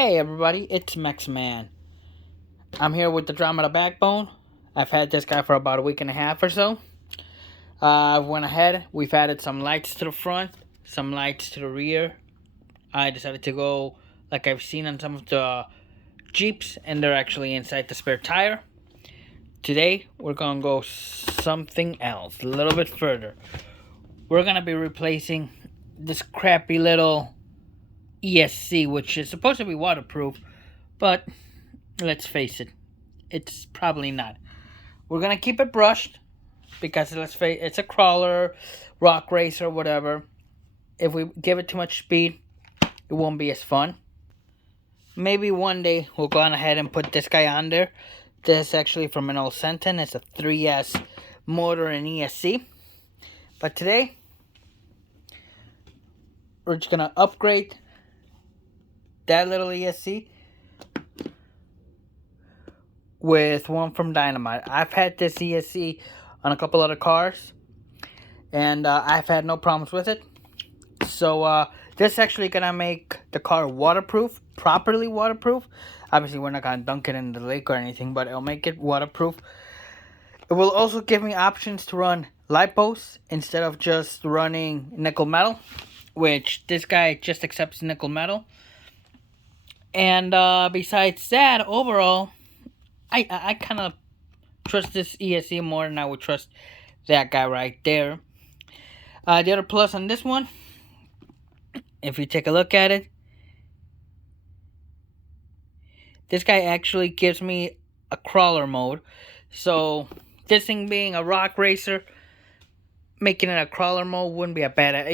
Hey everybody, it's Max-Man. I'm here with the Dromida backbone. I've had this guy for about a week and a half or so. I went ahead, we've added some lights to the front, some lights to the rear. I decided to go like I've seen on some of the Jeeps, and they're actually inside the spare tire. Today, we're gonna go something else, a little bit further. We're gonna be replacing this crappy little ESC, which is supposed to be waterproof, but let's face it, it's probably not. We're gonna keep it brushed because let's face it's a crawler, rock racer, whatever. If we give it too much speed, it won't be as fun. Maybe one day we'll go on ahead and put this guy on there. This is actually from an old Senton. It's a 3S motor and ESC. But today, we're just gonna upgrade that little ESC with one from Dynamite. I've had this ESC on a couple other cars, and I've had no problems with it. So this is actually gonna make the car waterproof, properly waterproof. Obviously, we're not gonna dunk it in the lake or anything, but it'll make it waterproof. It will also give me options to run Lipos instead of just running nickel metal, which this guy just accepts nickel metal. And besides that, overall, I kind of trust this ESC more than I would trust that guy right there. The other plus on this one, if you take a look at it, this guy actually gives me a crawler mode. So this thing being a rock racer, making it a crawler mode wouldn't be a bad,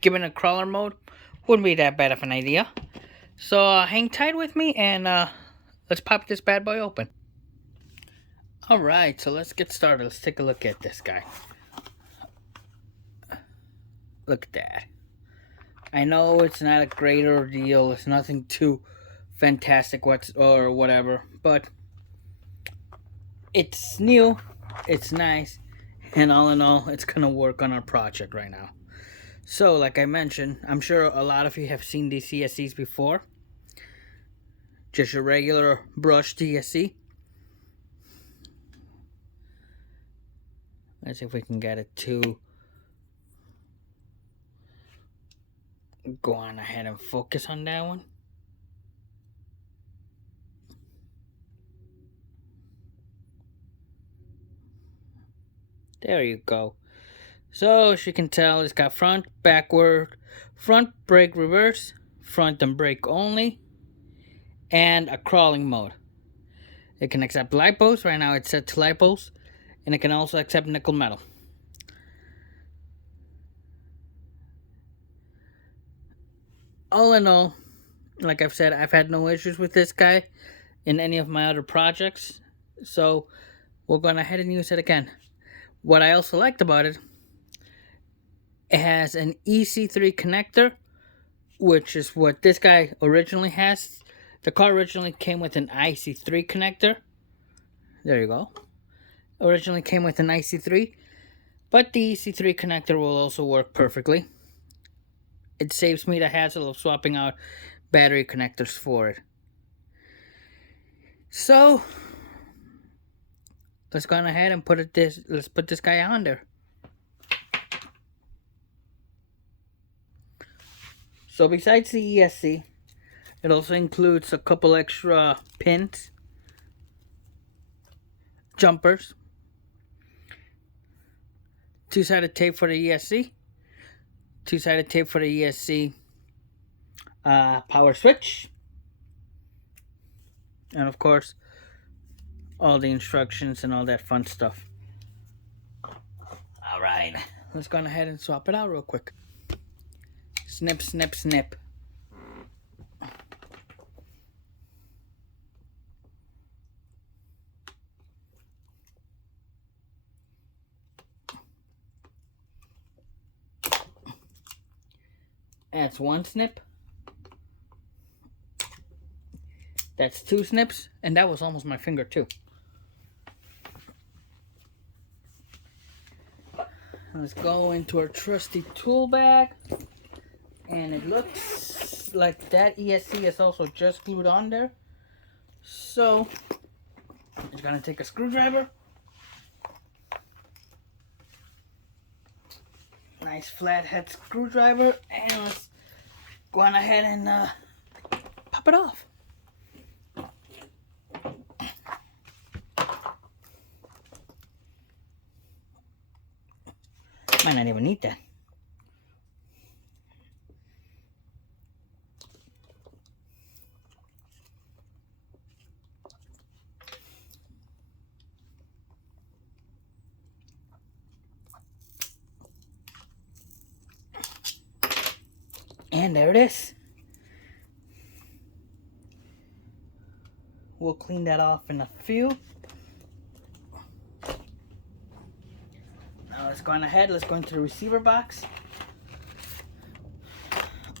giving it a crawler mode wouldn't be that bad of an idea. So hang tight with me and let's pop this bad boy open. Alright, so let's get started. Let's take a look at this guy. Look at that. I know it's not a great ordeal. It's nothing too fantastic or whatever. But it's new. It's nice. And all in all, it's going to work on our project right now. So, like I mentioned, I'm sure a lot of you have seen these ESCs before. Just your regular brushed ESC. Let's see if we can get it to go on ahead and focus on that one. There you go. So, as you can tell, it's got front, backward, front, brake, reverse, front and brake only, and a crawling mode. It can accept Lipos. Right now it's set to Lipos. And it can also accept nickel metal. All in all, like I've said, I've had no issues with this guy in any of my other projects. So we're going ahead and use it again. What I also liked about it, it has an EC3 connector, which is what this guy originally has. The car originally came with an IC3 connector. There you go. Originally came with an IC3, but the EC3 connector will also work perfectly. It saves me the hassle of swapping out battery connectors for it. So let's go on ahead and let's put this guy on there. So besides the ESC, it also includes a couple extra pins, jumpers, two-sided tape for the ESC, two-sided tape for the ESC power switch, and of course all the instructions and all that fun stuff. Alright, let's go ahead and swap it out real quick. Snip, snip, snip. That's one snip. That's two snips. And that was almost my finger too. Let's go into our trusty tool bag. And it looks looks like that ESC is also just glued on there. So, I'm just gonna take a screwdriver. Nice flathead screwdriver, and let's go on ahead and pop it off. Might not even need that. And there it is. We'll clean that off in a few. Now let's go on ahead. Let's go into the receiver box.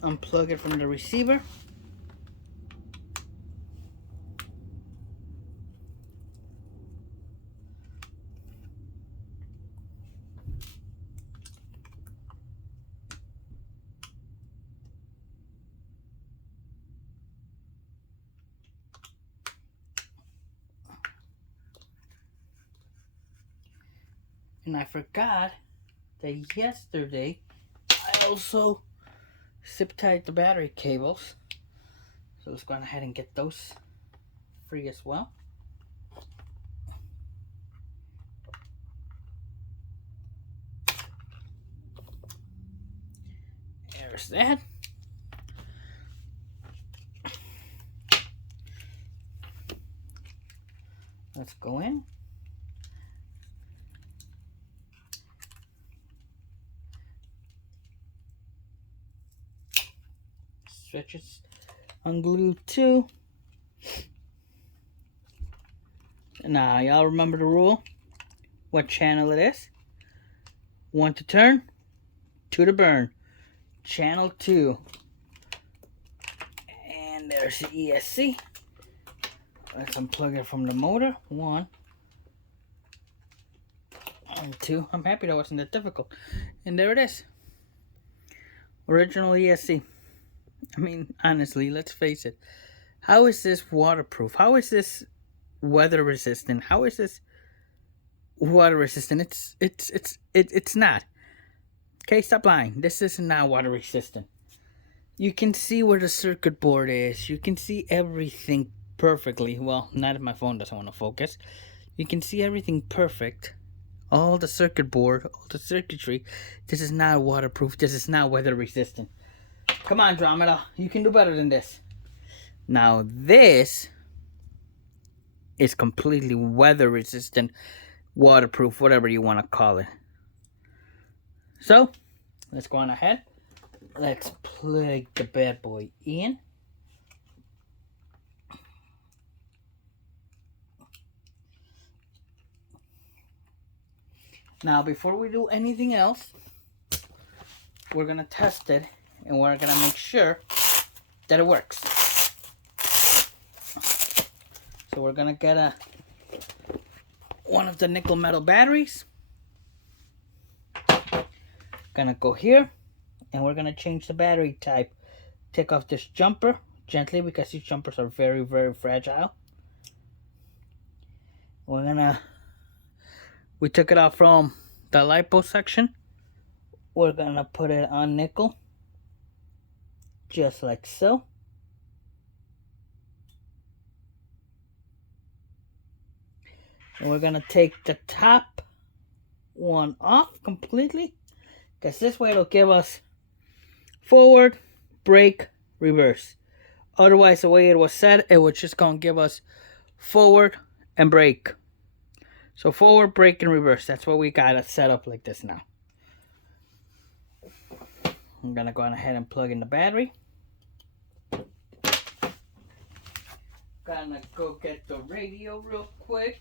Unplug it from the receiver. And I forgot that yesterday I also zip tied the battery cables. So let's go on ahead and get those free as well. There's that. Let's go in. Switches unglued too. Now y'all remember the rule? What channel it is? 1 to turn, 2 to burn. Channel 2. And there's the ESC. Let's unplug it from the motor. 1 and 2. I'm happy that wasn't that difficult. And there it is. Original ESC. I mean, honestly, let's face it. How is this waterproof? How is this weather resistant? How is this water resistant? It's not. Okay, stop lying. This is not water resistant. You can see where the circuit board is. You can see everything perfectly. Well, not if my phone doesn't want to focus. You can see everything perfect. All the circuit board, all the circuitry. This is not waterproof. This is not weather resistant. Come on, Dromida. You can do better than this. Now, this is completely weather resistant, waterproof, whatever you want to call it. So, let's go on ahead. Let's plug the bad boy in. Now, before we do anything else, we're going to test it. And we're going to make sure that it works. So we're going to get one of the nickel metal batteries. Gonna go here. And we're going to change the battery type. Take off this jumper gently because these jumpers are very, very fragile. We took it out from the Lipos section. We're going to put it on nickel. Just like so. And we're going to take the top one off completely. Because this way it'll give us forward, brake, reverse. Otherwise, the way it was set, it was just going to give us forward and brake. So forward, brake, and reverse. That's what we got it set up like this now. I'm going to go on ahead and plug in the battery. Gonna go get the radio real quick.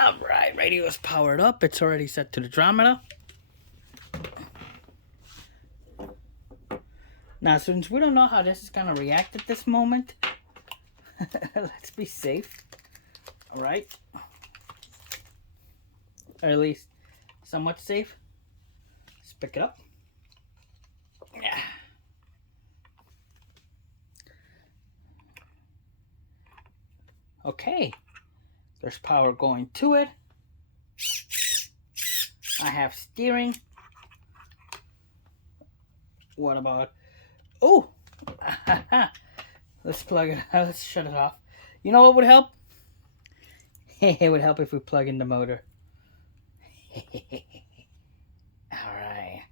Alright, radio is powered up. It's already set to the Dromida. Now, since we don't know how this is gonna react at this moment, let's be safe. Alright. Or at least somewhat safe. Let's pick it up. Yeah. Okay. There's power going to it. I have steering. What about... Oh! Let's plug it. Let's shut it off. You know what would help? It would help if we plug in the motor. Alright.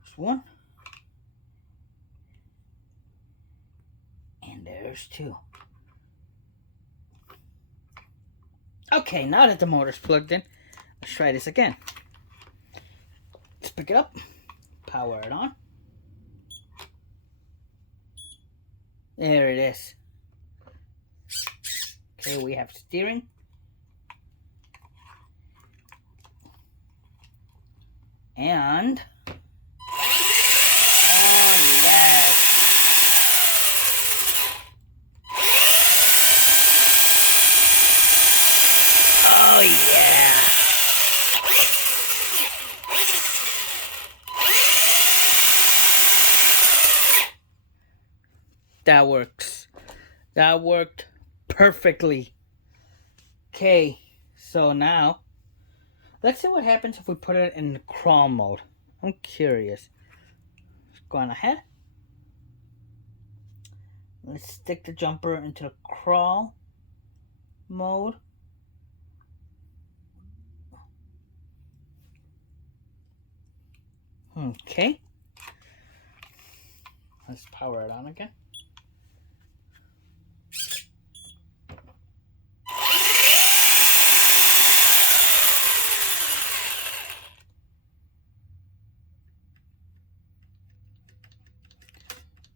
There's one. And there's two. Okay, now that the motor's plugged in, let's try this again. Let's pick it up. Power it on. There it is. Okay, we have steering. And... oh yeah! That works. That worked perfectly. Okay, so now let's see what happens if we put it in the crawl mode. I'm curious. Let's go on ahead. Let's stick the jumper into the crawl mode. Okay. Let's power it on again.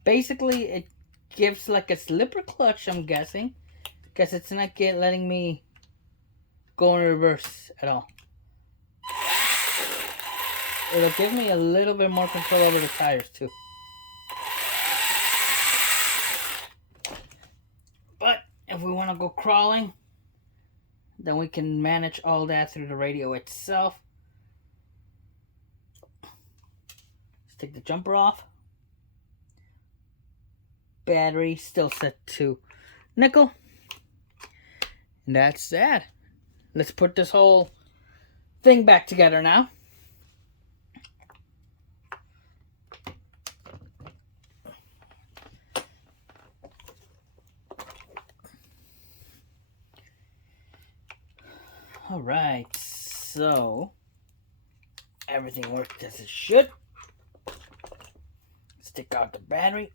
Basically, it gives like a slipper clutch, I'm guessing. Because it's not letting me go in reverse at all. It'll give me a little bit more control over the tires too. But if we want to go crawling, then we can manage all that through the radio itself. Let's take the jumper off. Battery still set to nickel. And that's that. Let's put this whole thing back together now. Alright, so everything worked as it should. Stick out the battery.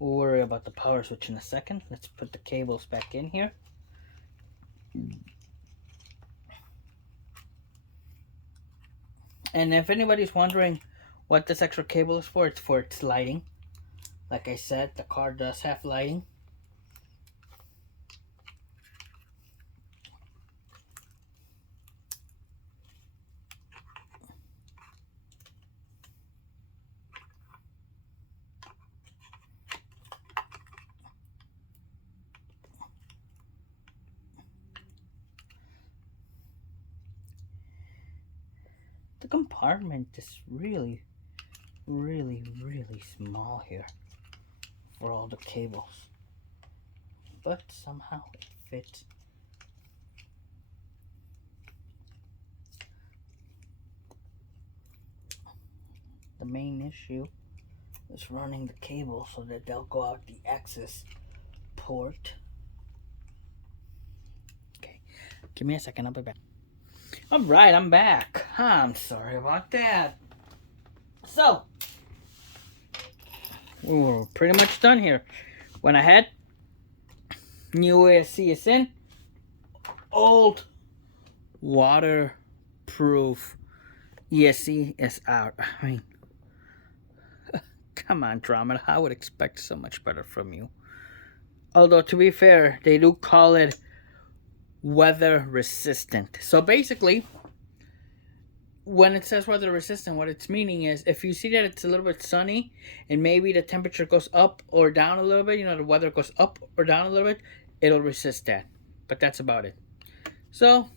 We'll worry about the power switch in a second. Let's put the cables back in here. And if anybody's wondering what this extra cable is for, it's for its lighting. Like I said, the car does have lighting. The compartment is really small here for all the cables, but somehow it fits. The main issue is running the cable so that they'll go out the access port. Okay, give me a second, I'll be back. Alright, I'm back. I'm sorry about that. So, we're pretty much done here. Went ahead. New ESC is in. Old waterproof ESC is out. I mean, come on, Dromida. I would expect so much better from you. Although, to be fair, they do call it weather resistant. So basically, when it says weather resistant, what it's meaning is if you see that it's a little bit sunny and maybe the temperature goes up or down a little bit, the weather goes up or down a little bit, it'll resist that. But that's about it. So,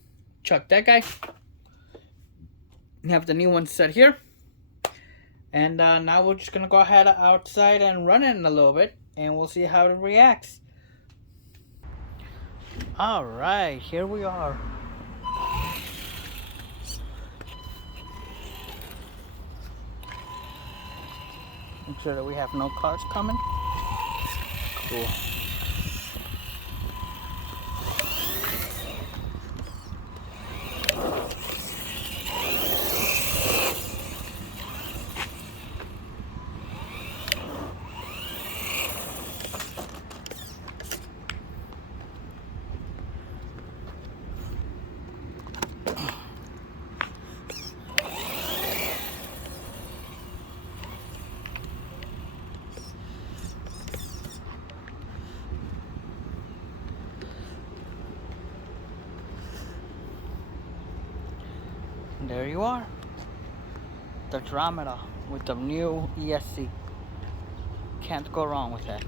chuck that guy. We have the new one set here. And now we're just going to go ahead outside and run it in a little bit. And we'll see how it reacts. Alright, here we are. Make sure that we have no cars coming. Cool. There you are. The Dromida with the new ESC. Can't go wrong with that.